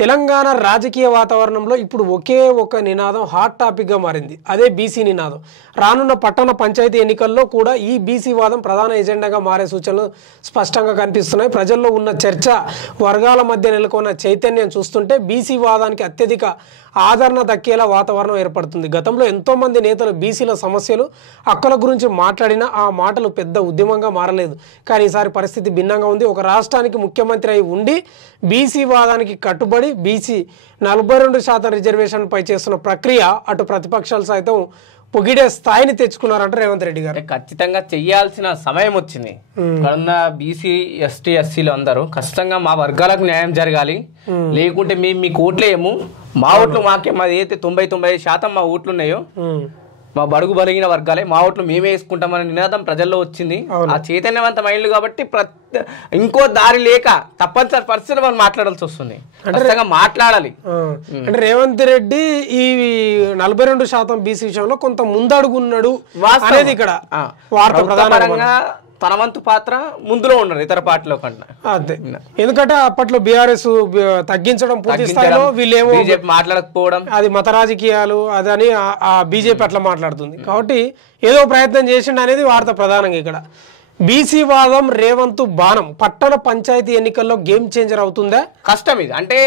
తెలంగాణ రాజకీయ వాతావరణంలో ఇప్పుడు ఒకే ఒక నినాదం హాట్ టాపిక్గా మారింది. అదే బీసీ నినాదం. రానున్న పట్టణ పంచాయతీ ఎన్నికల్లో కూడా ఈ బీసీ వాదం ప్రధాన ఎజెండాగా మారే సూచనలు స్పష్టంగా కనిపిస్తున్నాయి. ప్రజల్లో ఉన్న చర్చ, వర్గాల మధ్య నెలకొన్న చైతన్యం చూస్తుంటే బీసీ వాదానికి అత్యధిక ఆదరణ దక్కేలా వాతావరణం ఏర్పడుతుంది. గతంలో ఎంతోమంది నేతలు బీసీల సమస్యలు, హక్కుల గురించి మాట్లాడినా ఆ మాటలు పెద్ద ఉద్యమంగా మారలేదు. కానీ ఈసారి పరిస్థితి భిన్నంగా ఉంది. ఒక రాష్ట్రానికి ముఖ్యమంత్రి అయి ఉండి బీసీ వాదానికి కట్టుబడి బీసీ 42% రిజర్వేషన్పై చేస్తున్న ప్రక్రియ అటు ప్రతిపక్షాలు సైతం పొగిడే స్థాయిని తెచ్చుకున్నారంట రేవంత్ రెడ్డి గారు. ఖచ్చితంగా చెయ్యాల్సిన సమయం వచ్చింది. ఇక్కడున్న బీసీ, ఎస్టీ, ఎస్సీలు అందరూ ఖచ్చితంగా మా వర్గాలకు న్యాయం జరగాలి, లేకుంటే మేము మీకు ఓట్లేము, మా ఓట్లు మాకే, మాది అయితే 90% మా ఓట్లు ఉన్నాయో మా బడుగు బలిగిన వర్గాలే, మా ఓట్లు మేమే వేసుకుంటామనే నినాదం ప్రజల్లో వచ్చింది. ఆ చైతన్యవంతమైనలు కాబట్టి ఇంకో దారి లేక తప్పనిసరి పరిస్థితులు మనం మాట్లాడాల్సి వస్తుంది. ఖచ్చితంగా మాట్లాడాలి. అంటే రేవంత్ రెడ్డి ఈ 42% బీసీ విషయంలో కొంత ముందడుగున్నాడు అనేది ఇక్కడ వార్త. ప్రధానంగా తన వంతు పాత్ర ముందులో ఉన్నారు ఇతర పార్టీలో కన్నా. అదే, ఎందుకంటే అప్పట్లో బీఆర్ఎస్ తగ్గించడం పూర్తి స్థాయిలో, వీళ్ళేమో బీజేపీ మాట్లాడకపోవడం, అది మత రాజకీయాలు అదని ఆ బీజేపీ అట్లా మాట్లాడుతుంది. కాబట్టి ఏదో ప్రయత్నం చేసిండు అనేది వార్త ప్రధానంగా ఇక్కడ. బీసీ వాదం రేవంత్ బాణం పట్టణ పంచాయతీ ఎన్నికల్లో గేమ్ చేంజర్ అవుతుందా? కష్టం ఇది. అంటే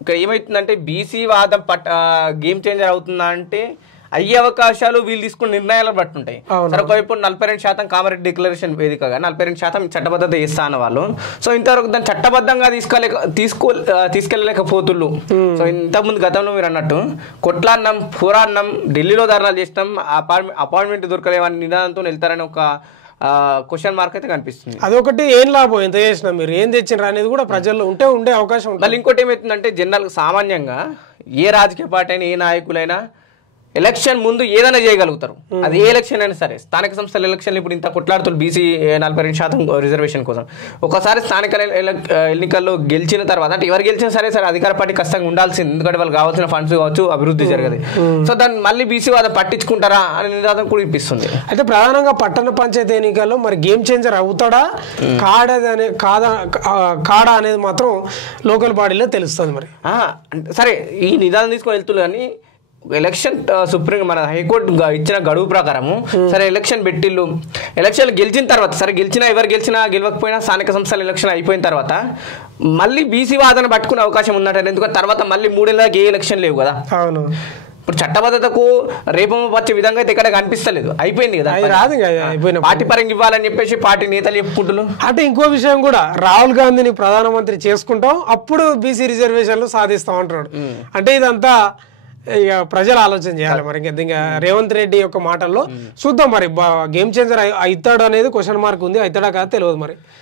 ఇక్కడ ఏమవుతుందంటే బీసీ వాదం గేమ్ చేంజర్ అవుతుందా అంటే అయ్యే అవకాశాలు వీళ్ళు తీసుకున్న నిర్ణయాలను బట్టి ఉంటాయి. సరే, ఒకవైపు 42% కామారెడ్డి డిక్లరేషన్ వేదికగా 42% చట్టబద్ధత చేస్తా అన్న వాళ్ళు, సో ఇంతవరకు దాన్ని చట్టబద్ధంగా తీసుకెళ్ళలేకపోతుళ్ళు. సో ఇంతకుముందు గతంలో మీరు అన్నట్టు కొట్లాడినాం, పోరాడినాం, ఢిల్లీలో ధర్నాలు చేసినాం, అపాయింట్మెంట్ దొరకలేవని నినాదంతో వెళ్తారని ఒక క్వశ్చన్ మార్క్ అయితే కనిపిస్తుంది. అదొకటి, ఏం లాభం ఎంత చేసినా, మీరు ఏం తెచ్చినారు అనేది కూడా ప్రజల్లో ఉండే అవకాశం ఉంటుంది. మళ్ళీ ఇంకోటి ఏమవుతుందంటే జనరల్ సామాన్యంగా ఏ రాజకీయ పార్టీ అయినా, ఏ నాయకులైనా ఎలక్షన్ ముందు ఏదైనా చేయగలుగుతారు. అది ఏ ఎలక్షన్ అయినా సరే. స్థానిక సంస్థల ఎలక్షన్లు ఇప్పుడు ఇంత కొట్లాడుతున్నారు బీసీ 42% రిజర్వేషన్ కోసం. ఒకసారి స్థానిక ఎన్నికల్లో గెలిచిన తర్వాత, అంటే ఎవరు గెలిచినా సరే అధికార పార్టీ కష్టంగా ఉండాల్సింది, ఎందుకంటే వాళ్ళకి కావాల్సిన ఫండ్స్ కావచ్చు, అభివృద్ధి జరగదు. సో దాన్ని మళ్ళీ బీసీ వాదం పట్టించుకుంటారా అనే నినాదం కూడా ఇప్పిస్తుంది. అయితే ప్రధానంగా పట్టణ పంచాయతీ ఎన్నికల్లో మరి గేమ్ చేంజర్ అవుతాడా కాడా అనేది మాత్రం లోకల్ బాడీలో తెలుస్తుంది. మరి సరే, ఈ నినాదం తీసుకొని వెళ్తున్నారు కానీ ఎలక్షన్ సుప్రీం మన హైకోర్టు ఇచ్చిన గడువు ప్రకారము సరే ఎలక్షన్ పెట్టిళ్ళు, ఎలక్షన్ గెలిచిన తర్వాత, సరే ఎవరు గెలిచినా గెలవకపోయినా స్థానిక సంస్థల ఎలక్షన్ అయిపోయిన తర్వాత మళ్ళీ బీసీ వాదన పట్టుకునే అవకాశం ఉన్నట్టు. ఎందుకంటే తర్వాత మళ్ళీ 3 ఏళ్ళకి ఏ ఎలక్షన్ లేవు కదా. అవును, ఇప్పుడు చట్టబద్ధతకు రేపము వచ్చే విధంగా అయితే ఇక్కడ కనిపిస్తలేదు, అయిపోయింది కదా. పార్టీ పరంగా ఇవ్వాలని చెప్పేసి పార్టీ నేతలు చెప్పుకుంటున్నారు. అంటే ఇంకో విషయం కూడా, రాహుల్ గాంధీని ప్రధానమంత్రి చేసుకుంటాం, అప్పుడు బీసీ రిజర్వేషన్లు సాధిస్తాం అంటున్నాడు. అంటే ఇదంతా ఇక ప్రజలు ఆలోచన చేయాలి. మరి ఇంకా రేవంత్ రెడ్డి యొక్క మాటల్లో చూద్దాం. మరి గేమ్ చేంజర్ అవుతాడు అనేది క్వశ్చన్ మార్క్ ఉంది. అవుతాడా కాదు తెలియదు మరి.